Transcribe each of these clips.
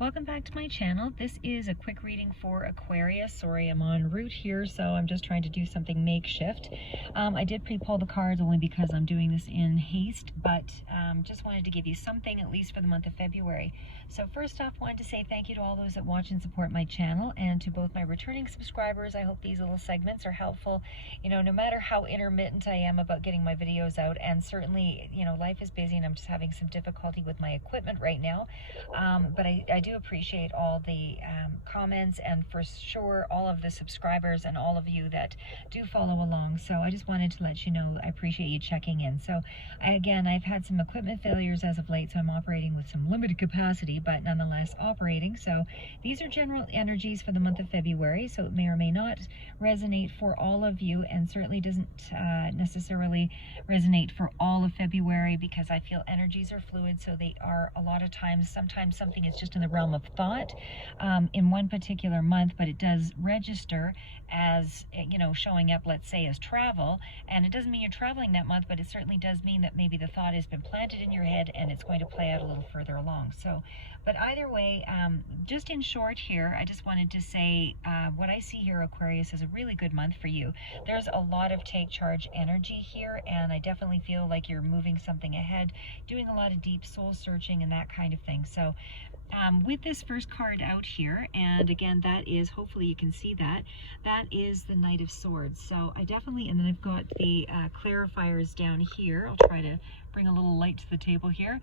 Welcome back to my channel. This is a quick reading for Aquarius. Sorry, I'm en route here, so I'm just trying to do something makeshift. I did pre-pull the cards only because I'm doing this in haste, but just wanted to give you something at least for the month of February. So first off, wanted to say thank you to all those that watch and support my channel, and to both my returning subscribers. I hope these little segments are helpful. You know, no matter how intermittent I am about getting my videos out, and certainly, you know, life is busy and I'm just having some difficulty with my equipment right now. But I do appreciate all the comments, and for sure all of the subscribers and all of you that do follow along. So I just wanted to let you know I appreciate you checking in. So again, I've had some equipment failures as of late, so I'm operating with some limited capacity, but nonetheless operating. So these are general energies for the month of February, so it may or may not resonate for all of you, and certainly doesn't necessarily resonate for all of February, because I feel energies are fluid, so they are a lot of times, sometimes something is just in the realm of thought in one particular month, but it does register as, you know, showing up, let's say, as travel. And it doesn't mean you're traveling that month, but it certainly does mean that maybe the thought has been planted in your head and it's going to play out a little further along. So, but either way, just in short here, I just wanted to say what I see here, Aquarius, is a really good month for you. There's a lot of take charge energy here, and I definitely feel like you're moving something ahead, doing a lot of deep soul searching and that kind of thing. So with this first card out here, and again, that is, hopefully you can see that, that is the Knight of Swords. So I definitely, and then I've got the clarifiers down here. I'll try to bring a little light to the table here.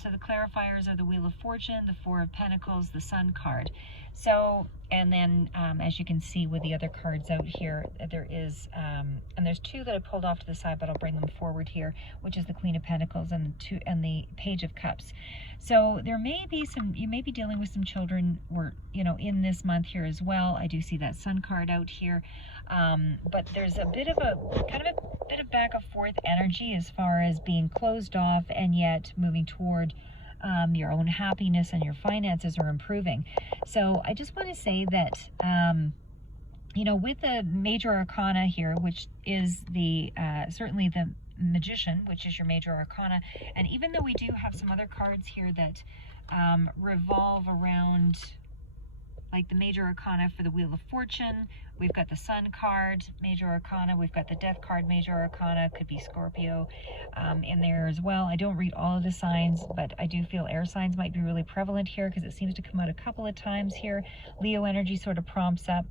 So the clarifiers are the Wheel of Fortune, the Four of Pentacles, the Sun card. So, and then as you can see with the other cards out here, there is, and there's two that I pulled off to the side, but I'll bring them forward here, which is the Queen of Pentacles and the Page of Cups. So there may be some, you may be dealing with some children, or, you know, in this month here as well. I do see that Sun card out here, but there's a bit of a, kind of a bit of back and forth energy as far as being closed off and yet moving toward your own happiness, and your finances are improving. So I just want to say that, you know, with the major arcana here, which is the certainly the Magician, which is your major arcana, and even though we do have some other cards here that revolve around, like the major arcana for the Wheel of Fortune, we've got the Sun card, major arcana, we've got the Death card, major arcana, could be Scorpio in there as well. I don't read all of the signs, but I do feel air signs might be really prevalent here, because it seems to come out a couple of times here. Leo energy sort of prompts up,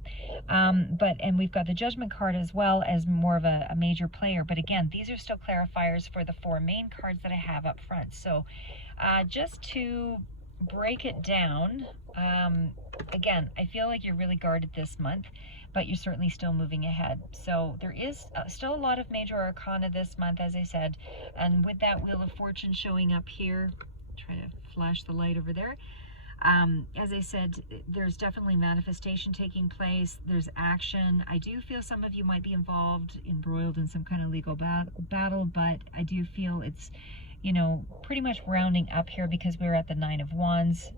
and we've got the Judgment card as well as more of a major player. But again, these are still clarifiers for the four main cards that I have up front. So just to break it down, again, I feel like you're really guarded this month, but you're certainly still moving ahead. So there is still a lot of major arcana this month, as I said, and with that Wheel of Fortune showing up here, try to flash the light over there. As I said, there's definitely manifestation taking place. There's action. I do feel some of you might be involved, embroiled in some kind of legal battle, but I do feel it's, you know, pretty much rounding up here, because we're at the Nine of Wands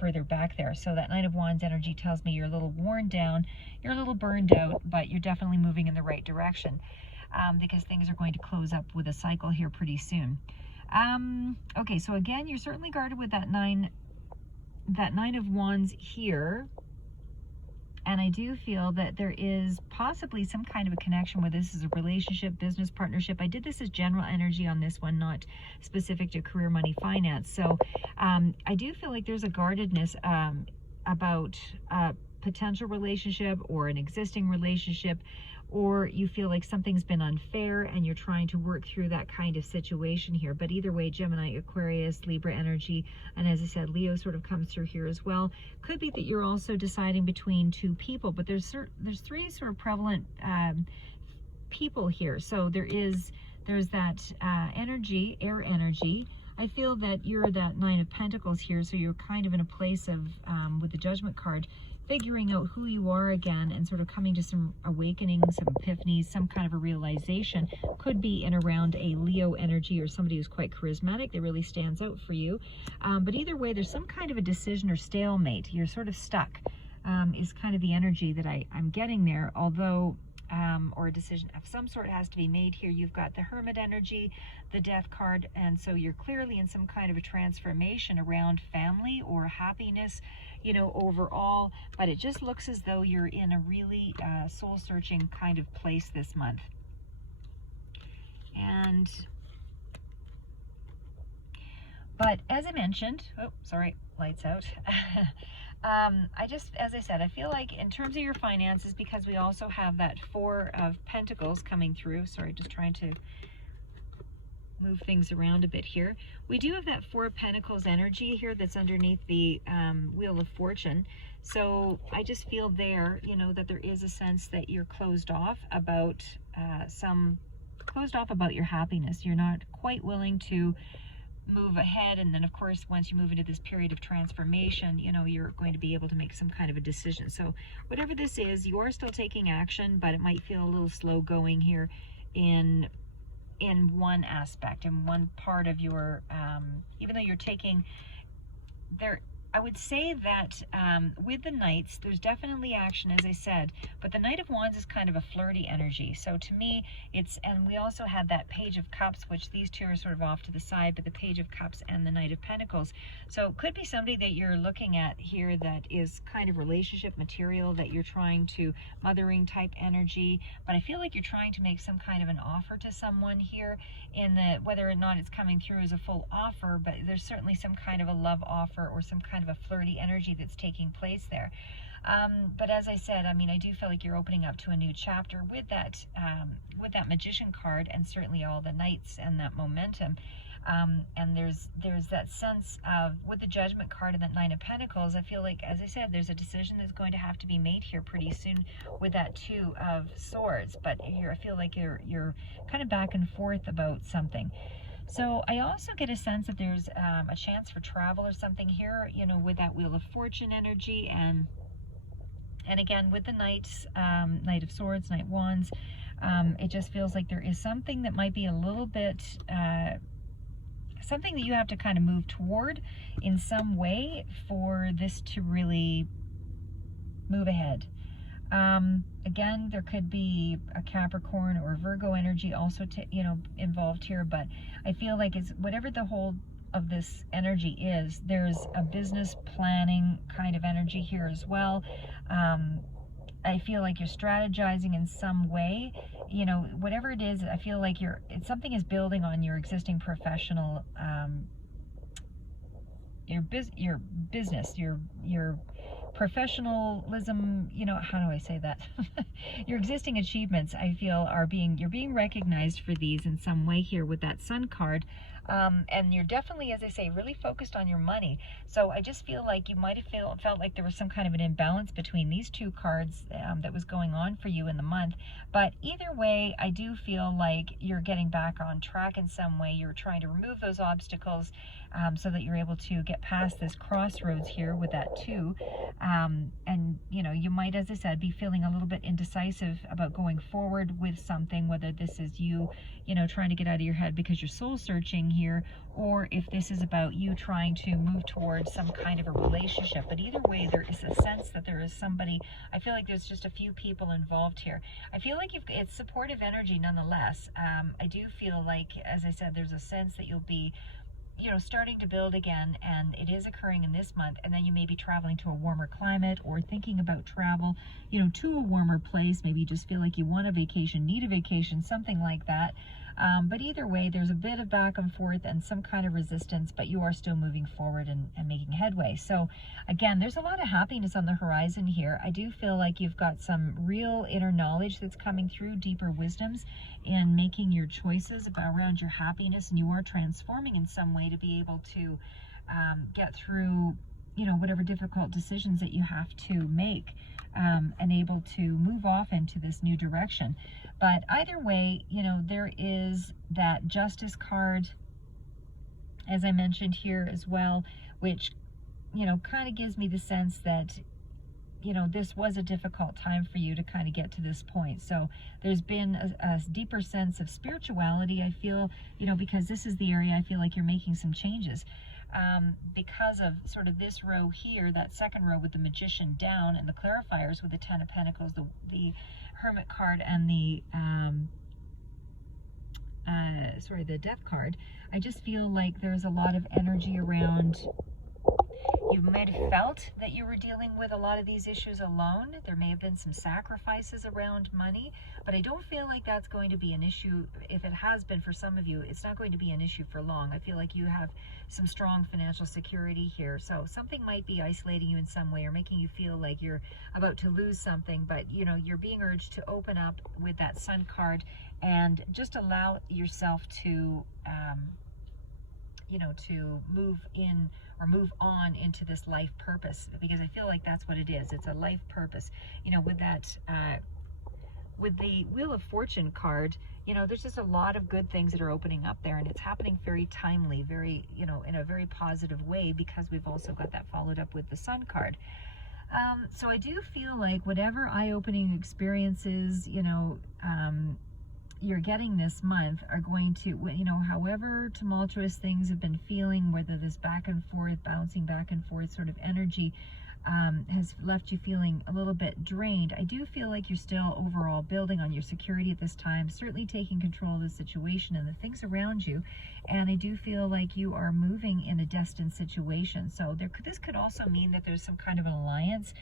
further back there. So that Nine of Wands energy tells me you're a little worn down, you're a little burned out, but you're definitely moving in the right direction, because things are going to close up with a cycle here pretty soon. Okay, so again, you're certainly guarded with that Nine of Wands here. And I do feel that there is possibly some kind of a connection where this is a relationship, business partnership. I did this as general energy on this one, not specific to career, money, finance. So I do feel like there's a guardedness about a potential relationship or an existing relationship, or you feel like something's been unfair and you're trying to work through that kind of situation here. But either way, Gemini, Aquarius, Libra energy, and as I said, Leo sort of comes through here as well. Could be that you're also deciding between two people, but there's three sort of prevalent people here. So there's that energy, air energy. I feel that you're that Nine of Pentacles here, so you're kind of in a place of, with the Judgment card, figuring out who you are again, and sort of coming to some awakening, some epiphanies, some kind of a realization. Could be in around a Leo energy, or somebody who's quite charismatic that really stands out for you. But either way, there's some kind of a decision or stalemate. You're sort of stuck, is kind of the energy that I'm getting there. Although or a decision of some sort has to be made here. You've got the Hermit energy, the Death card, and so you're clearly in some kind of a transformation around family or happiness, you know, overall. But it just looks as though you're in a really soul-searching kind of place this month. But as I mentioned, oh, sorry, lights out. As I said, I feel like in terms of your finances, because we also have that Four of Pentacles coming through, sorry, just trying to move things around a bit here. We do have that Four of Pentacles energy here that's underneath the Wheel of Fortune. So I just feel there, you know, that there is a sense that you're closed off about your happiness. You're not quite willing to move ahead, and then of course once you move into this period of transformation, you know, you're going to be able to make some kind of a decision. So whatever this is, you are still taking action, but it might feel a little slow going here in one aspect, in one part of your even though you're taking there. I would say that with the Knights, there's definitely action, as I said, but the Knight of Wands is kind of a flirty energy. So to me, and we also had that Page of Cups, which these two are sort of off to the side, but the Page of Cups and the Knight of Pentacles. So it could be somebody that you're looking at here that is kind of relationship material, that you're trying to, mothering type energy, but I feel like you're trying to make some kind of an offer to someone here, whether or not it's coming through as a full offer, but there's certainly some kind of a love offer or some kind of a flirty energy that's taking place there. But as I said, I mean, I do feel like you're opening up to a new chapter with that Magician card, and certainly all the Knights and that momentum. And there's that sense of, with the Judgment card and that Nine of Pentacles, I feel like, as I said, there's a decision that's going to have to be made here pretty soon with that Two of Swords. But here I feel like you're kind of back and forth about something. So I also get a sense that there's a chance for travel or something here, you know, with that Wheel of Fortune energy, and again with the Knights, Knight of Swords, Knight Wands, it just feels like there is something that might be a little bit something that you have to kind of move toward in some way for this to really move ahead. Again, there could be a Capricorn or Virgo energy also involved here, but I feel like it's whatever the whole of this energy is, there's a business planning kind of energy here as well. I feel like you're strategizing in some way, you know, whatever it is. I feel like something is building on your existing professional, your business, your professionalism, you know, how do I say that? Your existing achievements, I feel, you're being recognized for these in some way here with that Sun card. And you're definitely, as I say, really focused on your money. So I just feel like you might have felt like there was some kind of an imbalance between these two cards that was going on for you in the month. But either way, I do feel like you're getting back on track in some way. You're trying to remove those obstacles so that you're able to get past this crossroads here with that Two. And, you know, you might, as I said, be feeling a little bit indecisive about going forward with something, whether this is you know, trying to get out of your head because you're soul searching here, or if this is about you trying to move towards some kind of a relationship. But either way, there is a sense that there is somebody, I feel like there's just a few people involved here. I feel like it's supportive energy nonetheless. I do feel like, as I said, there's a sense that you'll be, you know, starting to build again, and it is occurring in this month. And then you may be traveling to a warmer climate, or thinking about travel, you know, to a warmer place. Maybe you just feel like you want a vacation, need a vacation, something like that. But either way, there's a bit of back and forth and some kind of resistance, but you are still moving forward and making headway. So again, there's a lot of happiness on the horizon here. I do feel like you've got some real inner knowledge that's coming through, deeper wisdoms in making your choices around your happiness, and you are transforming in some way to be able to get through, you know, whatever difficult decisions that you have to make, and able to move off into this new direction. But either way, you know, there is that Justice card, as I mentioned here as well, which, you know, kind of gives me the sense that, you know, this was a difficult time for you to kind of get to this point. So there's been a deeper sense of spirituality, I feel, you know, because this is the area I feel like you're making some changes. because of sort of this row here, that second row with the Magician down and the clarifiers with the Ten of Pentacles, the Hermit card, and the the Death card. I just feel like there's a lot of energy around. You might have felt that you were dealing with a lot of these issues alone. There may have been some sacrifices around money, but I don't feel like that's going to be an issue. If it has been for some of you, it's not going to be an issue for long. I feel like you have some strong financial security here. So something might be isolating you in some way or making you feel like you're about to lose something, but you know, you're being urged to open up with that Sun card and just allow yourself to to move in or move on into this life purpose, because I feel like that's what it is. It's a life purpose. You know, with that, with the Wheel of Fortune card, you know, there's just a lot of good things that are opening up there, and it's happening very timely, very, you know, in a very positive way, because we've also got that followed up with the Sun card. So I do feel like whatever eye-opening experiences, you know, you're getting this month are going to, you know, however tumultuous things have been feeling, whether this back and forth, bouncing back and forth sort of energy has left you feeling a little bit drained, I do feel like you're still overall building on your security at this time, certainly taking control of the situation and the things around you. And I do feel like you are moving in a destined situation. So this could also mean that there's some kind of an alliance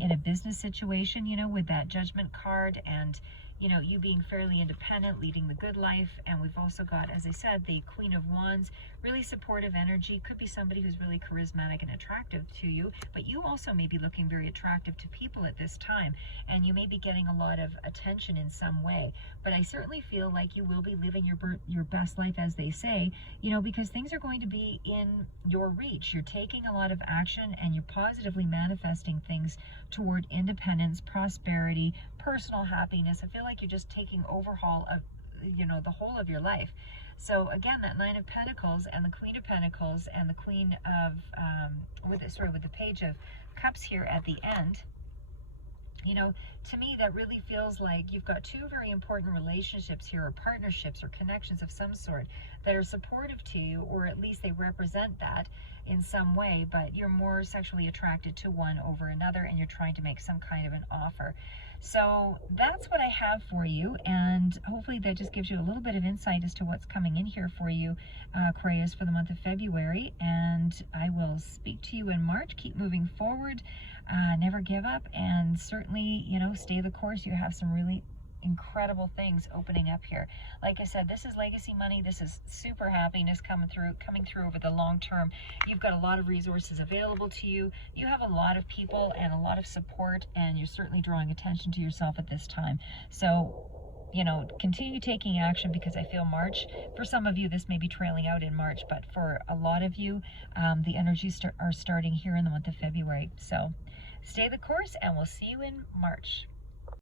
in a business situation, you know, with that Judgment card, and you know, you being fairly independent, leading the good life. And we've also got, as I said, the Queen of Wands, really supportive energy. Could be somebody who's really charismatic and attractive to you, but you also may be looking very attractive to people at this time, and you may be getting a lot of attention in some way. But I certainly feel like you will be living your best life, as they say, you know, because things are going to be in your reach. You're taking a lot of action, and you're positively manifesting things toward independence, prosperity, personal happiness. I feel like you're just taking overhaul of, you know, the whole of your life. So again, that Nine of Pentacles and the Queen of Pentacles and the Queen of with the Page of Cups here at the end, you know, to me that really feels like you've got two very important relationships here, or partnerships or connections of some sort, that are supportive to you, or at least they represent that in some way, but you're more sexually attracted to one over another, and you're trying to make some kind of an offer. So that's what I have for you, and hopefully that just gives you a little bit of insight as to what's coming in here for you, Aquarius, for the month of February. And I will speak to you in March. Keep moving forward, never give up, and certainly, you know, stay the course. You have some really incredible things opening up here. Like I said, this is legacy money. This is super happiness coming through over the long term. You've got a lot of resources available to you. You have a lot of people and a lot of support, and you're certainly drawing attention to yourself at this time. So, you know, continue taking action, because I feel March, for some of you, this may be trailing out in March, but for a lot of you, the energies are starting here in the month of February. So stay the course, and we'll see you in March.